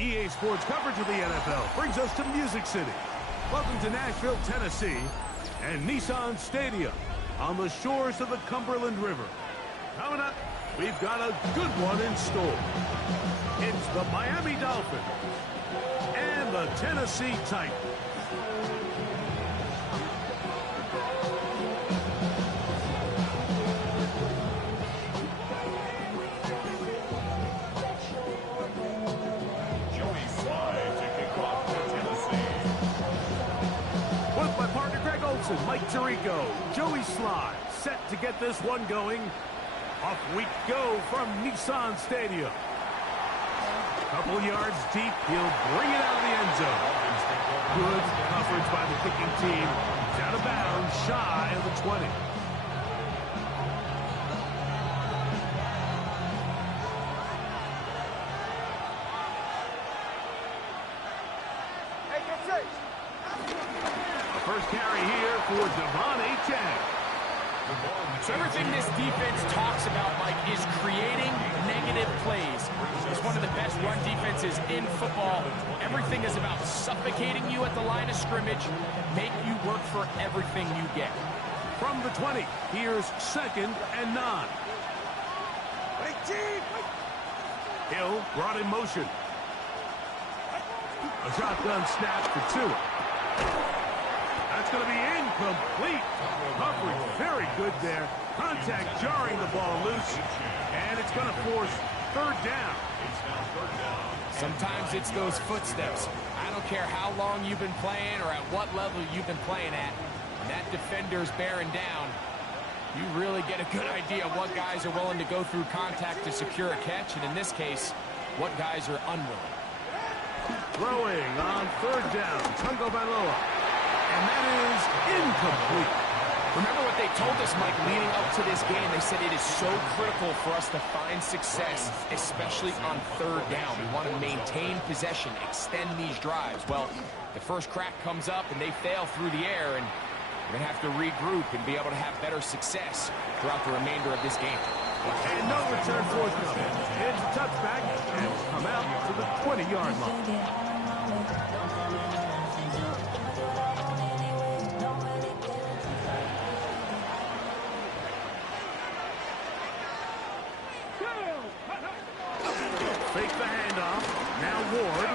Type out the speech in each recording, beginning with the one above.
EA Sports coverage of the NFL brings us to Music City. Welcome to Nashville, Tennessee, and Nissan Stadium on the shores of the Cumberland River. Coming up, we've got a good one in store. It's the Miami Dolphins and the Tennessee Titans. Mike Tirico, Joey Slye, set to get this one going. Off we go from Nissan Stadium. Couple yards deep, he'll bring it out of the end zone. Good coverage by the kicking team. It's out of bounds, shy of the 20. First carry here for Devon Achane. So everything this defense talks about, Mike, is creating negative plays. It's one of the best run defenses in football. Everything is about suffocating you at the line of scrimmage, make you work for everything you get. From the 20, here's 2nd and 9. Hill brought in motion. A shotgun snap for 2. That's going to be incomplete. Coverage very good there. Contact jarring the ball loose. And it's going to force 3rd down. Sometimes it's those footsteps. I don't care how long you've been playing or at what level you've been playing at. When that defender's bearing down, you really get a good idea of what guys are willing to go through contact to secure a catch. And in this case, what guys are unwilling. Throwing on 3rd down, Tungo Bailoa. And that is incomplete. Remember what they told us, Mike, leading up to this game. They said it is so critical for us to find success, especially on 3rd down. We want to maintain possession, extend these drives. Well, the first crack comes up and they fail through the air, and we're going to have to regroup and be able to have better success throughout the remainder of this game. And no return forthcoming. It's a touchback and come out to the 20-yard line. Fake the handoff. Now Ward.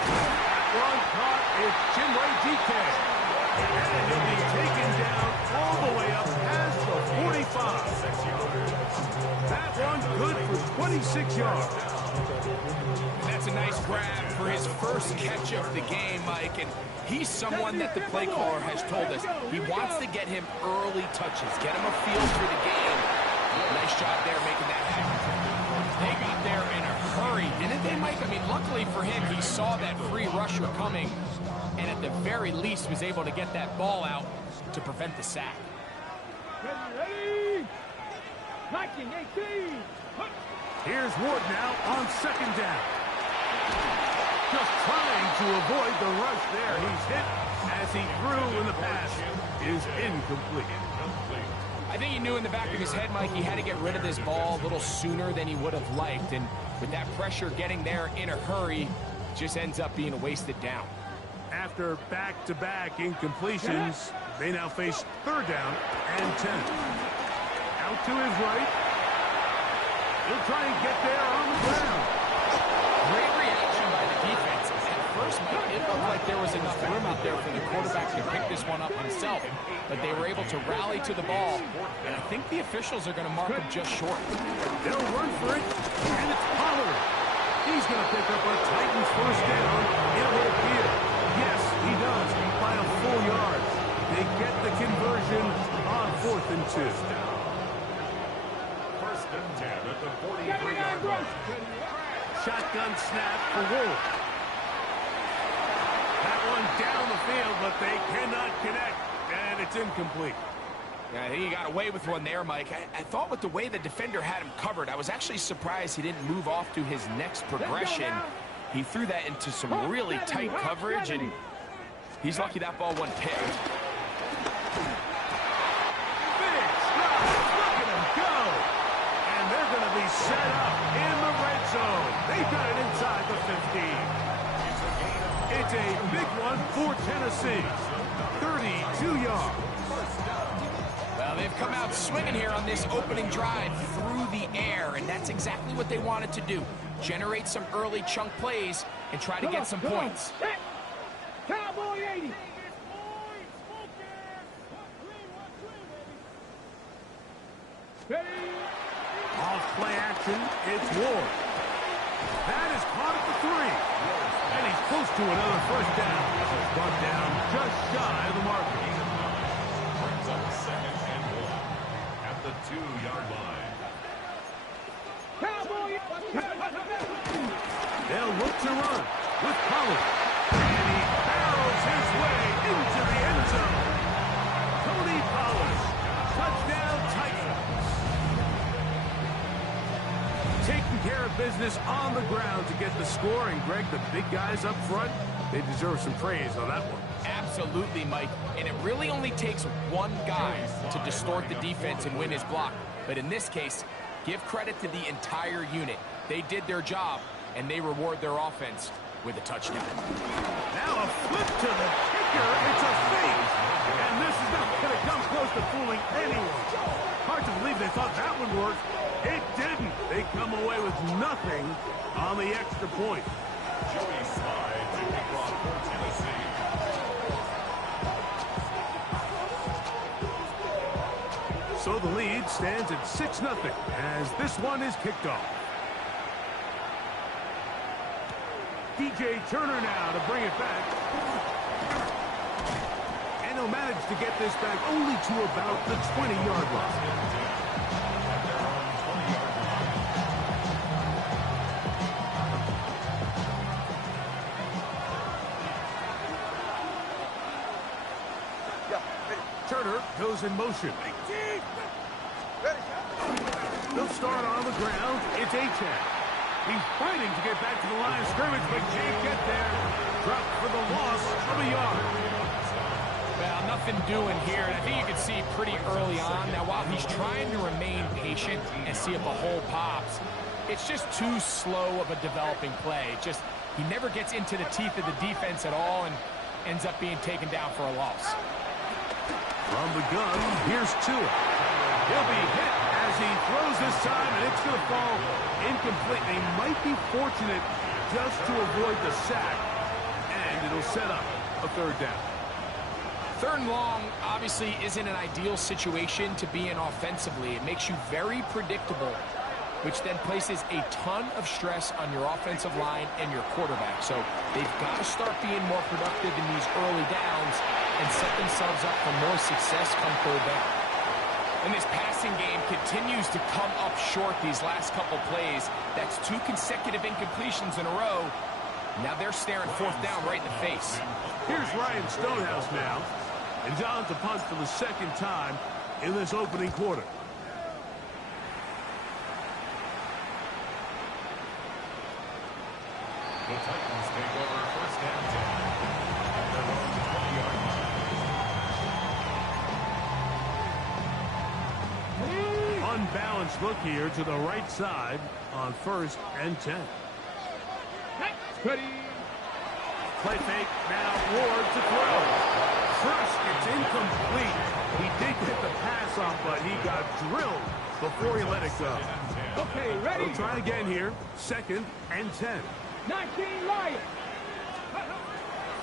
That one caught. It's Chinwe Dike. And he'll be taken down all the way up past the 45. That one good for 26 yards. That's a nice grab for his first catch of the game, Mike. And he's someone that the play caller has told us he wants to get him early touches, get him a feel for the game. Nice job there making that happen. They got there in a hurry, didn't they, Mike? I mean, luckily for him, he saw that free rusher coming, and at the very least was able to get that ball out to prevent the sack. Ready? 19-18. Here's Ward now on 2nd down. Just trying to avoid the rush there. He's hit as he threw, and the pass is incomplete. I think he knew in the back of his head, Mike, he had to get rid of this ball a little sooner than he would have liked. And with that pressure getting there in a hurry, just ends up being a wasted down. After back-to-back incompletions, they now face 3rd down and 10. Out to his right. He'll try and get there on the ground. Great reaction by the defense. At first, Mike, it looked like there was enough room out there for the quarterback to pick this one up himself. But they were able to rally to the ball, and I think the officials are going to mark him just short. They'll run for it, and it's Pollard. He's going to pick up a Titans 1st down. It will appear. Yes, he does, by a full yard. They get the conversion on 4th and 2. 1st and 10 at the 43-yard line. Shotgun snap for Wolf. That one down the field, but they cannot connect. And it's incomplete. Yeah, I think he got away with one there, Mike. I thought with the way the defender had him covered, I was actually surprised he didn't move off to his next progression. He threw that into some really tight coverage, and he's lucky that ball wasn't picked. Big strike. Look at him go. And they're going to be set up in the red zone. They've got it inside the 15. It's a big one for Tennessee. 32 yards. Well, they've come out swinging here on this opening drive through the air, and that's exactly what they wanted to do. Generate some early chunk plays and try to get some points. Cowboy 80. Off play action, it's Ward. That is caught at the 3. And he's close to another first down. Brought down just shy of the marker. Brings up 2nd and 1 at the 2-yard line. Cowboy. They'll look to run with Pollard. And he barrels his way into the end zone. Tony Pollard. Touchdown Titans. Taking care of business on the ground to get the score. And Greg, the big guys up front, they deserve some praise on that one. Absolutely, Mike. And it really only takes one guy to distort the defense and win his block. But in this case, give credit to the entire unit. They did their job, and they reward their offense with a touchdown. Now a flip to the kicker. It's a fake. And this is not going to come close to fooling anyone. Hard to believe they thought that would work. It didn't. They come away with nothing on the extra point. Joey Slye to kick off for Tennessee. So the lead stands at 6-0 as this one is kicked off. DJ Turner now to bring it back. And he'll manage to get this back only to about the 20-yard line. Turner goes in motion. They'll start on the ground. It's Achane. He's fighting to get back to the line of scrimmage, but can't get there. Dropped for the loss of a yard. Well, nothing doing here, and I think you can see pretty early on. Now, while he's trying to remain patient and see if a hole pops, it's just too slow of a developing play. He never gets into the teeth of the defense at all and ends up being taken down for a loss. From the gun, here's Tua. He'll be hit as he throws this time, and it's going to fall incomplete. They might be fortunate just to avoid the sack, and it'll set up a third down. Third and long obviously isn't an ideal situation to be in offensively. It makes you very predictable, which then places a ton of stress on your offensive line and your quarterback. So they've got to start being more productive in these early downs and set themselves up for more success come third down. And this passing game continues to come up short these last couple plays. That's 2 consecutive incompletions in a row. Now they're staring fourth down right in the face. Here's Ryan Stonehouse now. And John to punt for the second time in this opening quarter. The Titans take over first and 10 at their own 20-yard line. Unbalanced look here to the right side on first and 10. Ready. Play fake, now Ward to throw. First, it's incomplete. He did get the pass off, but he got drilled before he let it go. Okay, ready. We'll try again here. Second and 10. 19 Lions.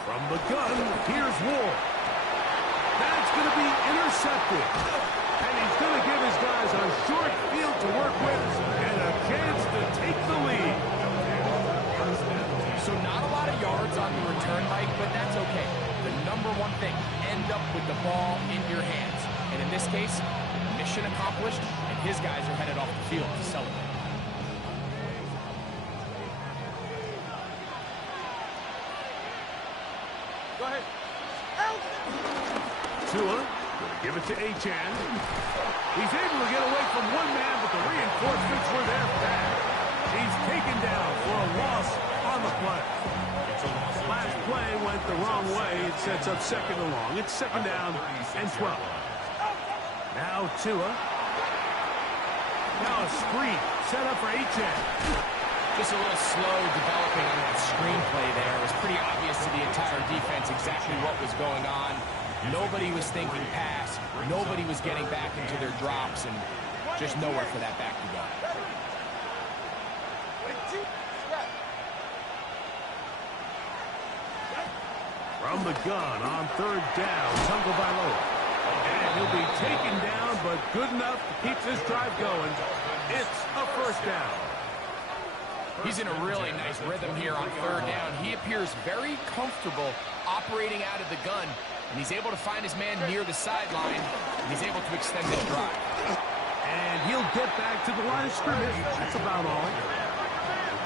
From the gun, here's Ward. That's going to be intercepted. And he's going to give his guys a short field to work with and a chance to take the lead. So not a lot of yards on the return, Mike, but that's okay. The number one thing, end up with the ball in your hands. And in this case, mission accomplished, and his guys are headed off the field to celebrate. Go ahead. Tua, gonna give it to Achane. He's able to get away from one man, but the reinforcements were there fast. He's taken down for a loss on the play. Last play went the wrong way. It sets up second and long. It's second down and 12. Now Tua. Now a screen set up for Achane. Just a little slow developing on that screenplay there. It was pretty obvious to the entire defense exactly what was going on. Nobody was thinking pass. Nobody was getting back into their drops, and just nowhere for that back to go. From the gun on third down, Tagovailoa. And he'll be taken down, but good enough to keep this drive going. It's a first down. He's in a really nice rhythm here on third down. He appears very comfortable operating out of the gun, and he's able to find his man near the sideline, and he's able to extend this drive. And he'll get back to the line of scrimmage. That's about all.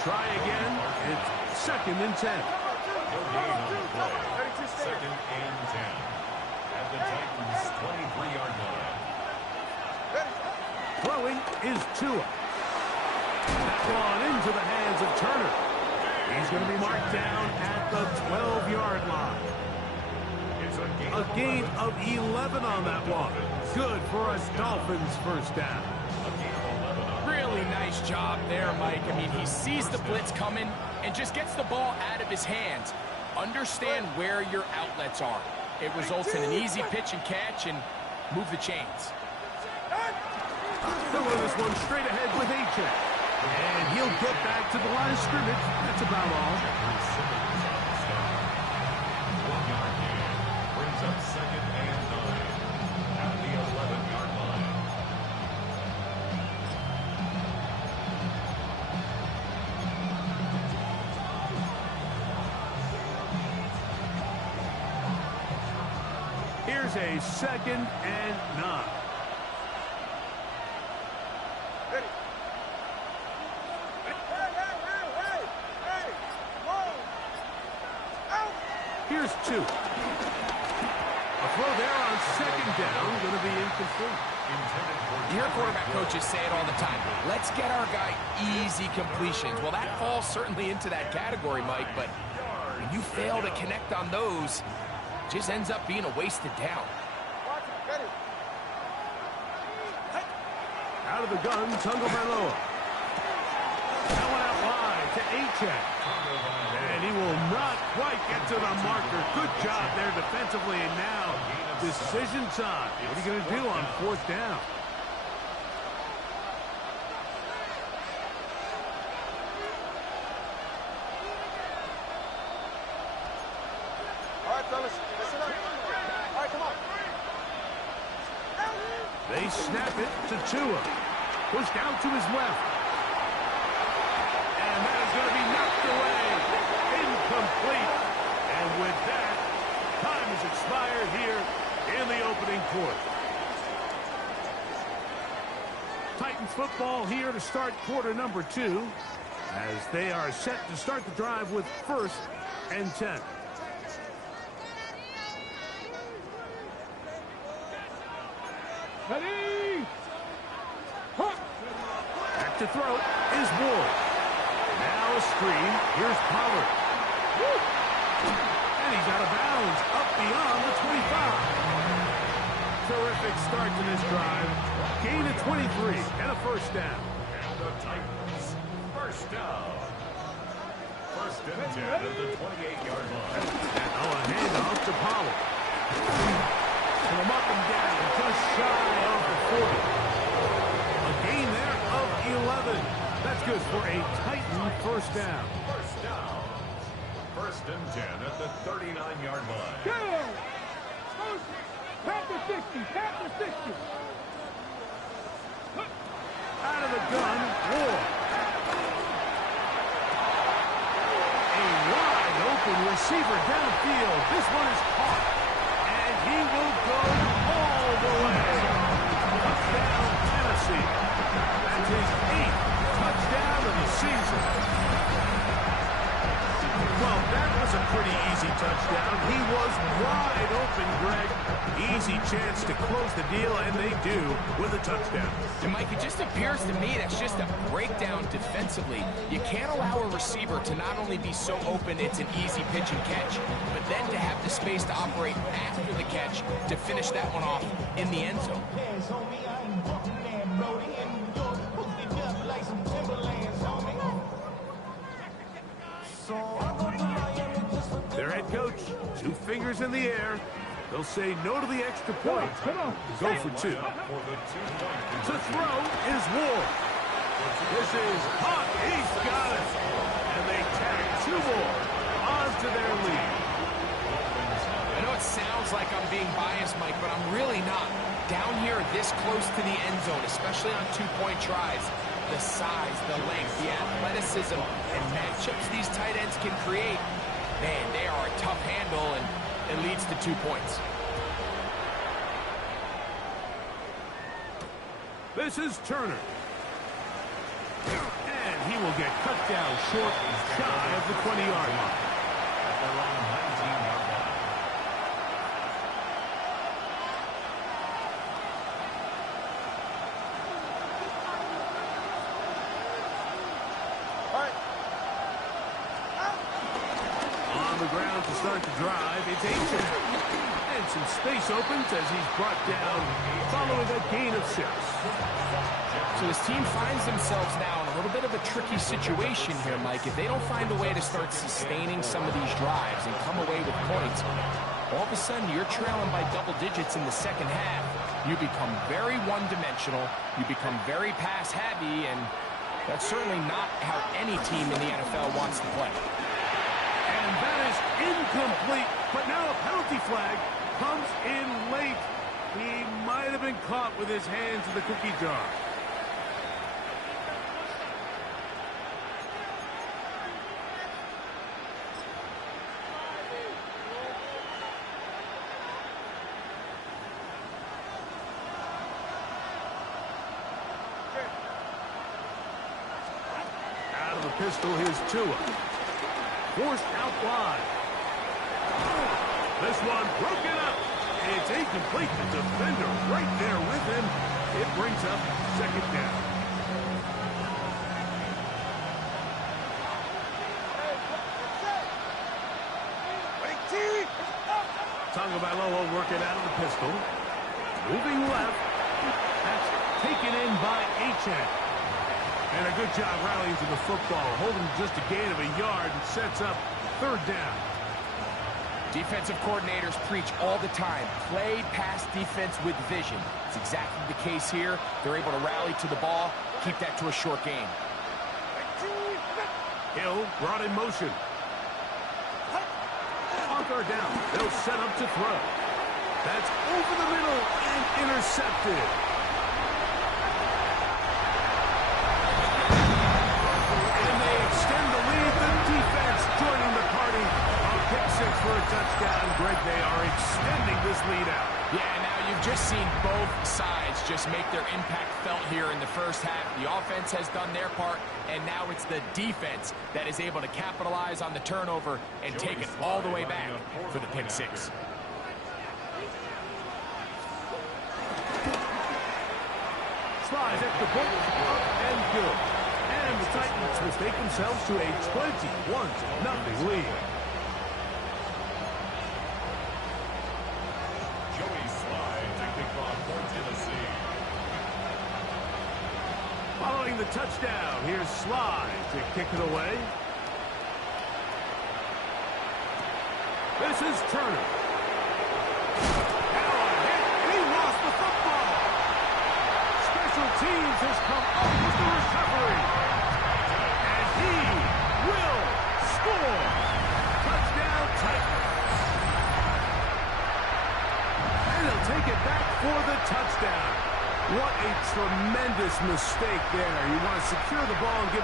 Try again. It's 2nd and 10. Second and 10. At the Titans' 23-yard line. Throwing is Tua. That one into the hands of Turner. He's going to be marked down at the 12-yard line. A gain of 11 on that one. Good for a Dolphins first down. Really nice job there, Mike. I mean, he sees the blitz coming and just gets the ball out of his hands. Understand where your outlets are. It results in an easy pitch and catch and move the chains. They'll run this one straight ahead with A-Check. And he'll get back to the line of scrimmage. That's about all. 1 yard gain brings up 2nd and 9 at the 11-yard line. Here's a 2nd and 9. Here's 2. A throw there on 2nd down, going to be incomplete. You hear quarterback coaches say it all the time. Let's get our guy easy completions. Well, that falls certainly into that category, Mike, but when you fail to connect on those, it just ends up being a wasted down. Out of the gun, Tagovailoa. That one out wide to A-Check. And he will not quite get to the marker. Good job there defensively, and now decision time. What are you going to do on 4th down? All right, fellas, listen up. All right, come on. They snap it to Tua. Pushed out to his left. And that is going to be knocked away. Incomplete. And with that, time has expired here in the opening quarter. Titans football here to start quarter number 2, as they are set to start the drive with 1st and 10. Ready? Huh. Back to throw is Ward. Now a screen. Here's Pollard. Woo. And he's out of bounds, up beyond the 25. Terrific start to this drive. Gain of 23 and a first down. And the Titans, first down. 1st and 10 at the 28-yard line. Now a handoff to Pollard. Put him up and down, just shy of the 40. A gain there of 11. That's good for a Titan first down. First down. 1st and 10 at the 39-yard line. Go! Tap the 60, tap the 60. Out of the gun, Ward. A wide open receiver downfield. This one is caught. And he will go all the way. Touchdown, Tennessee. That's his 8th touchdown of the season. Well, that was a pretty easy touchdown. He was wide open, Greg. Easy chance to close the deal, and they do with a touchdown. And Mike, it just appears to me that's just a breakdown defensively. You can't allow a receiver to not only be so open it's an easy pitch and catch, but then to have the space to operate after the catch to finish that one off in the end zone. head coach. 2 fingers in the air. They'll say no to the extra point. Go for 2. To throw is Ward. This is hot. He's got it. And they tag 2 more onto their lead. I know it sounds like I'm being biased, Mike, but I'm really not. Down here this close to the end zone, especially on 2-point tries, the size, the length, the athleticism, and matchups these tight ends can create, man, they are a tough handle, and it leads to 2 points. This is Turner. And he will get cut down short and shy of the 20-yard line. At their own 19-yard line. All right. On the ground to start the drive, it's Ancient. And some space opens as he's brought down following a gain of 6. So his team finds themselves now in a little bit of a tricky situation here, Mike. If they don't find a way to start sustaining some of these drives and come away with points, all of a sudden you're trailing by double digits in the second half. You become very one-dimensional. You become very pass-heavy, and that's certainly not how any team in the NFL wants to play. And that is incomplete, but now a penalty flag comes in late. He might have been caught with his hands in the cookie jar. Out of the pistol, here's Tua. Forced out wide. This one broken up. It's incomplete. The defender right there with him. It brings up 2nd down. Tagovailoa working out of the pistol. Moving left. That's taken in by Achane. And a good job rallying to the football. Holding just a gain of a yard and sets up 3rd down. Defensive coordinators preach all the time, play pass defense with vision. It's exactly the case here. They're able to rally to the ball, keep that to a short game. Hill brought in motion. On 3rd down, they'll set up to throw. That's over the middle and intercepted. And they extend the lead. The defense joining the party. Pick 6 for a touchdown. Greg, they are extending this lead out. Yeah, now you've just seen both sides just make their impact felt here in the first half. The offense has done their part, and now it's the defense that is able to capitalize on the turnover and take it all the way back for the pick 6. Slide at the book, up and good. And the Titans will take themselves to a 21-0 lead. Following the touchdown, here's Slide to kick it away. This is Turner. Now a hit, and he lost the football. Special teams has come up with the recovery. And he will score. Touchdown, Titans. And he'll take it back for the touchdown. What a tremendous mistake there. You want to secure the ball and give it